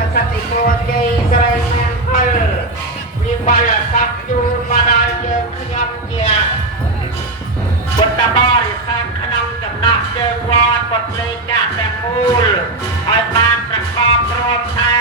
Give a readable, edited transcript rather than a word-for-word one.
ប្រសិទ្ធិព្រោះជ័យស្រីមានផលវិបលស័ក្តិយូរមកដល់យើងខ្ញុំជាបុត្របរិស័ទក្នុងចំណាក់ជើងវត្តបទលេខដាក់តែមូលឲ្យបានប្រកបព្រមថា